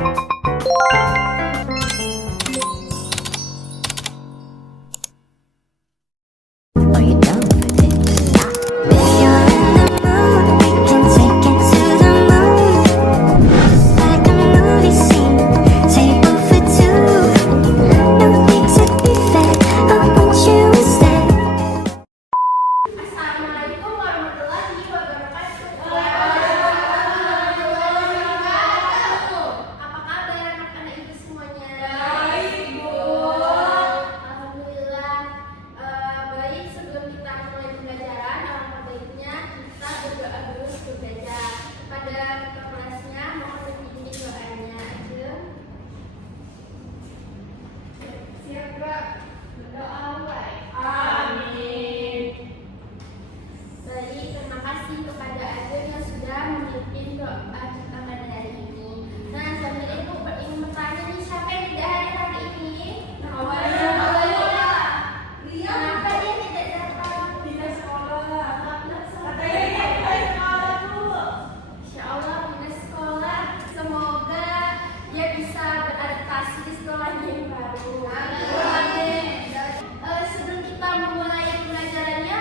Are you down for this? If you're in the mood, we can take it to the moon. Like a movie scene, table for two. No need to be fair, I want you instead. Assalamualaikum warahmatullahi wabarakatuh. Apa kabar anak-anak ibu semuanya? Baik, Bu. Alhamdulillah. Baik, sebelum kita mulai pembelajaran, alangkah baiknya kita berdoa dulu sebelum belajar. Pada kelasnya mohon dipimpin doanya aja. Siap, Kak? Berdoa mulai. Amin. Baik, terima kasih kepada Ajeng yang sudah memimpin doa kita pada hari ini. Nah, sambil itu ingin bertanya nih, siapa yang tidak hadir hari ini? Kenapa dia tidak datang? Pindah sekolah. Katanya pindah sekolah, Bu. Insya Allah pindah sekolah. Semoga dia bisa beradaptasi di sekolahnya yang baru. Amin. Sebelum kita memulai pembelajarannya,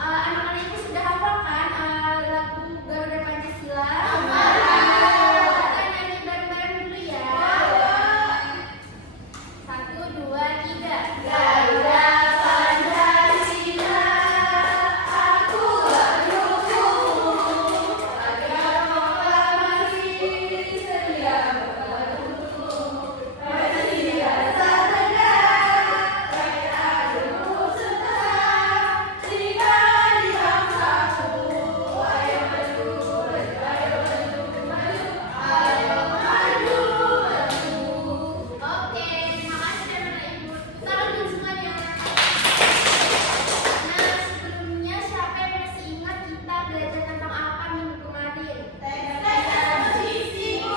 anak-anak ibu sudah hafal kan lagu Garuda Pancasila? Kita nyanyi bareng-bareng dulu ya. 1, 2, 3. Garuda Pancasila, aku beruntung agar proklamasi sedia berlaku. Pancasila satria, rakyat adil setara, jika di bangsaku, ayo maju, ayo maju, ayo maju, maju. Oke, terima kasih anak-anak ibu. Kita lanjut semuanya. Nah, sebelumnya siapa yang masih ingat kita belajar tentang apa minggu kemarin? Teks eksposisi, Bu.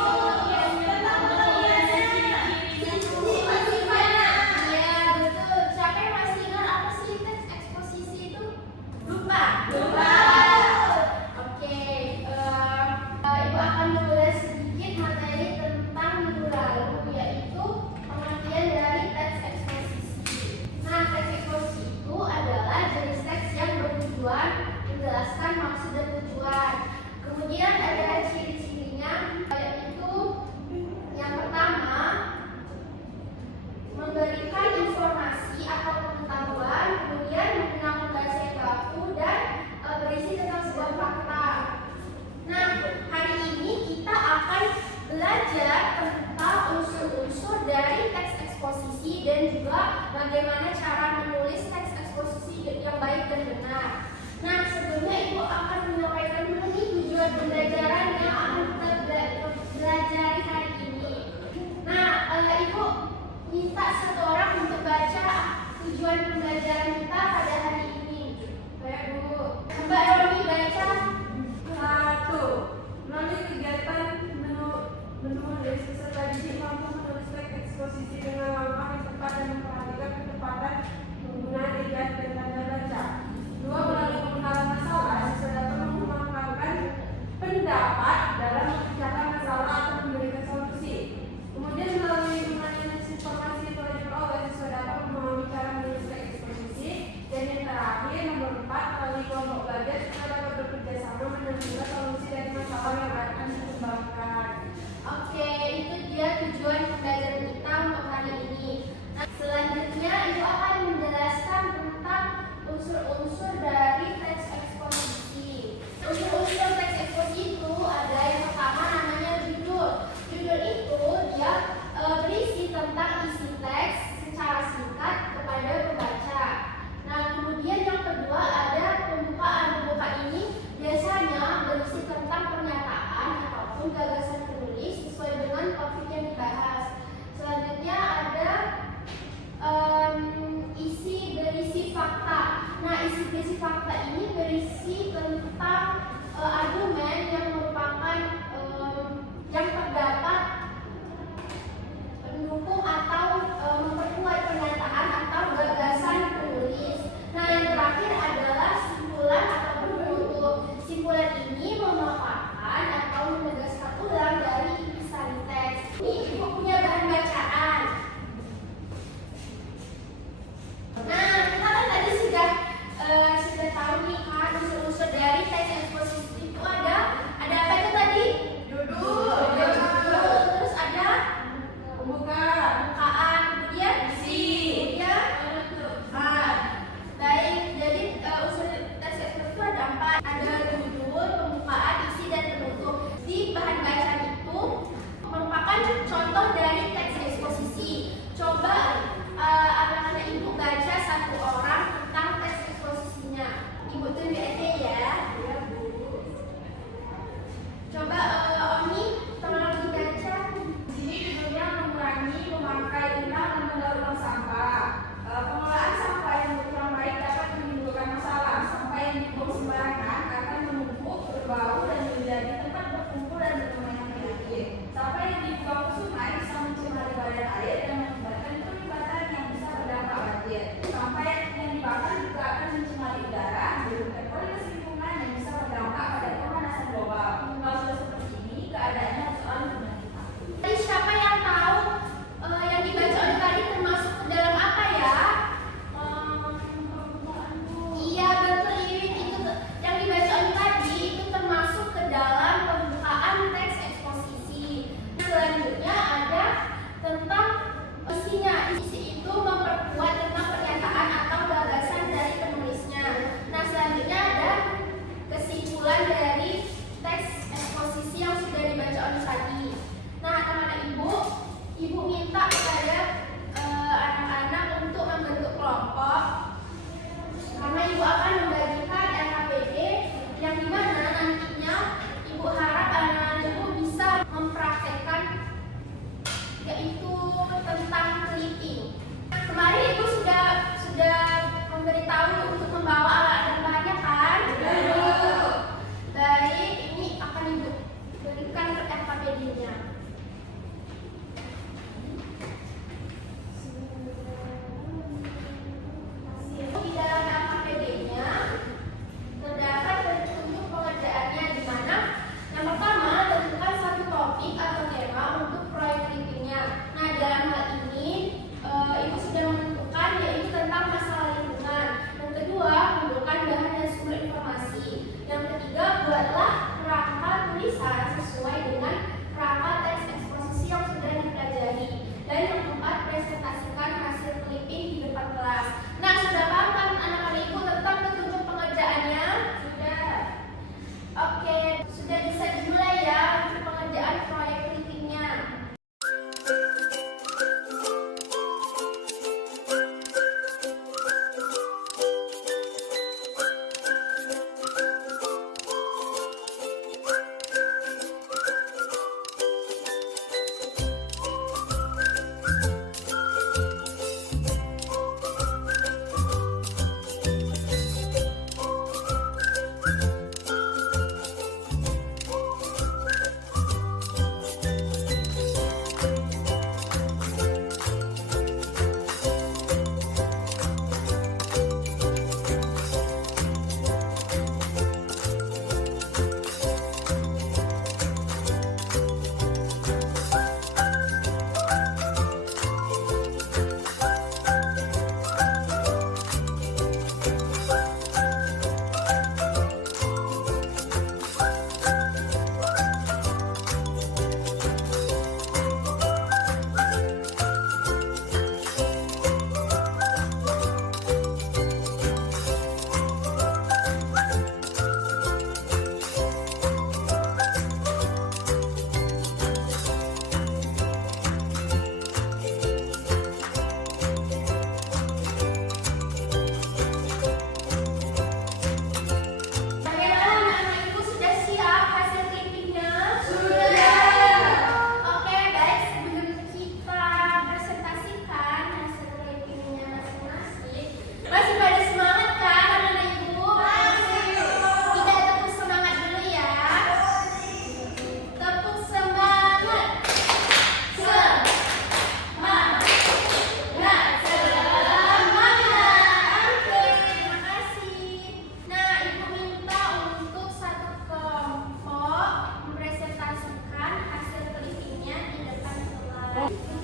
Tentang penggunaan ciri-ciri masih banyak. Iya, betul. Siapa yang masih ingat apa sih teks eksposisi itu? Lupa. Oke, ibu akan membahas sedikit materi tentang minggu lalu, yaitu pengertian dari teks eksposisi. Nah, teks eksposisi itu adalah jenis teks yang bertujuan menjelaskan maksud dan tujuan. Kemudian ada ciri-cirinya, yaitu yang pertama, memberikan informasi atau pengetahuan, kemudian menggunakan bahasa yang baku dan berisi tentang sebuah fakta. Nah, hari ini kita akan belajar tentang unsur-unsur dari teks eksposisi dan juga bagaimana cara menulis teks eksposisi yang baik dan benar. Nah, sebelumnya ibu akan menyampaikan dulu nih tujuan pembelajaran yang akan kita pelajari hari ini. Nah, ibu minta satu orang untuk baca tujuan pembelajaran kita pada hari ini. Baik, Bu. Mbak Roni baca. 1. Melalui kegiatan menulis peserta didik mampu menulis teks eksposisi dengan langkah yang tepat dan memperhatikan ketepatan penggunaan ejaan dan tanda baca. 2. Melalui pengenalan masalah, siswa dapat mengembangkan pendapat dalam memecahkan masalah atau memberikan solusi. Kemudian melalui menganalisis informasi yang telah diperoleh, siswa dapat memahami cara menulis teks eksposisi. Dan yang terakhir, nomor 4, melalui kelompok belajar, siswa dapat bekerja sama menemukan solusi dari masalah yang akan dikembangkan. Oke, itu dia tujuan pembelajaran kita untuk hari ini. Nah, selanjutnya ibu akan menjelaskan tentang unsur-unsur dari teks eksposisi. Unsur-unsur teks eksposisi itu ada yang pertama namanya judul. Judul itu dia berisi tentang isi teks secara singkat kepada pembaca. Nah, kemudian yang kedua ada pembukaan. Pembukaan ini biasanya berisi tentang pernyataan ataupun gagasan penulis sesuai dengan topik yang dibahas.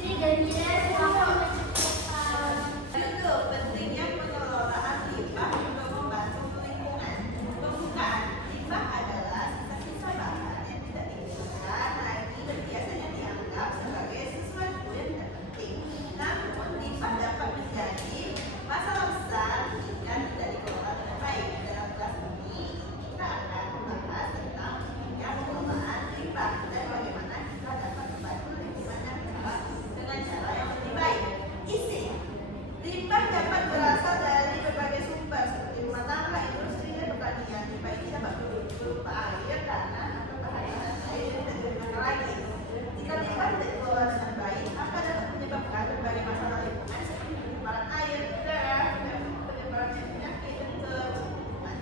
Sisi dan Dina silakan menyebutkan. Judul pentingnya pengelolaan limbah untuk membantu lingkungan. Pembukaan limbah adalah sisa-sisa bahan yang tidak digunakan lagi dan biasanya dianggap sebagai sesuatu yang tidak penting. Namun, limbah dapat menjadi masalah besar jika tidak dikelola dengan baik. Dalam kelas ini, kita akan membahas tentang pentingnya pengelolaan limbah dan bagaimana kita dapat membantu lingkungan yang rusak dengan cara yang lebih baik. Isi limbah dapat berasal dari berbagai sumber seperti rumah tangga, industri, dan pertanian. Limbah ini dapat berupa air, tanah, atau bahan-bahan lain yang tidak digunakan lagi. Jika limbah tidak dikelola dengan baik, akan dapat menyebabkan berbagai masalah lingkungan seperti pencemaran air, udara, dan penyebaran penyakit dan kelangsungan.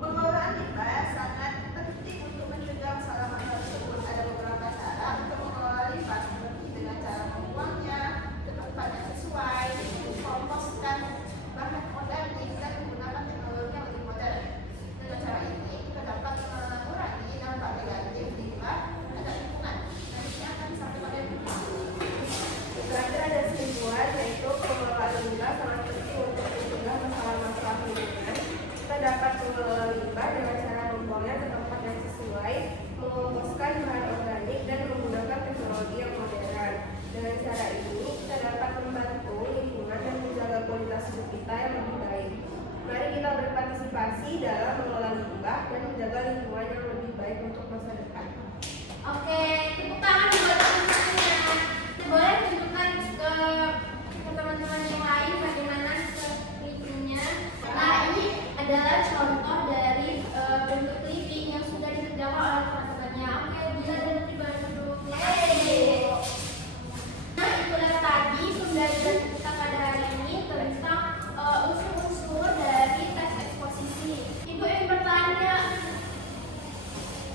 Pengelolaan limbah sangat penting untuk mencegah masalah-masalah tersebut. Ada beberapa cara untuk mengelola limbah seperti dengan cara membuangnya ke tempat yang sesuai, mengkomposkan bahan organik dan menggunakan teknologi yang lebih modern. Dengan cara ini kita dapat mengurangi dampak negatif limbah terhadap lingkungan. Nanti akan disampaikan oleh Bu. Terakhir ada kesimpulan yaitu pengelolaan limbah sangat penting untuk mencegah masalah-masalah lingkungan. Kita dapat mengelola limbah dengan cara membuangnya ke tempat yang sesuai, mengomposkan bahan organik dan menggunakan teknologi yang modern. Dengan cara ini kita dapat membantu lingkungan dan menjaga kualitas hidup kita yang lebih baik. Mari kita berpartisipasi dalam mengelola limbah dan menjaga lingkungan yang lebih baik untuk masa depan. Oke, tepuk tangan buat teman-temannya. Boleh tunjukkan ke teman-teman yang lain bagaimana clippingnya. Nah, ini adalah contoh dari bentuk clipping yang sudah dikerjakan oleh teman-temannya. Oke, bila dan dibantu. Nah, itulah tadi pembelajaran kita pada hari ini tentang unsur-unsur dari tes eksposisi. Ibu yang bertanya,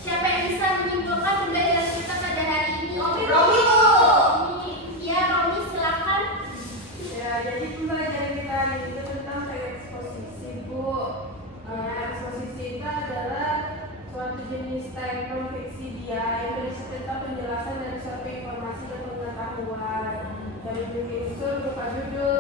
siapa yang bisa menyimpulkan pembelajaran kita pada hari ini? Romi. Ya, Romi silakan. Ya, jadi pembelajaran kita hari ini tentang eksposisi, Bu. Eksposisi itu adalah suatu jenis teks non-fiksi dia yang berisi tentang penjelasan dari suatu informasi dan pengetahuan. Dan memiliki unsur berupa judul,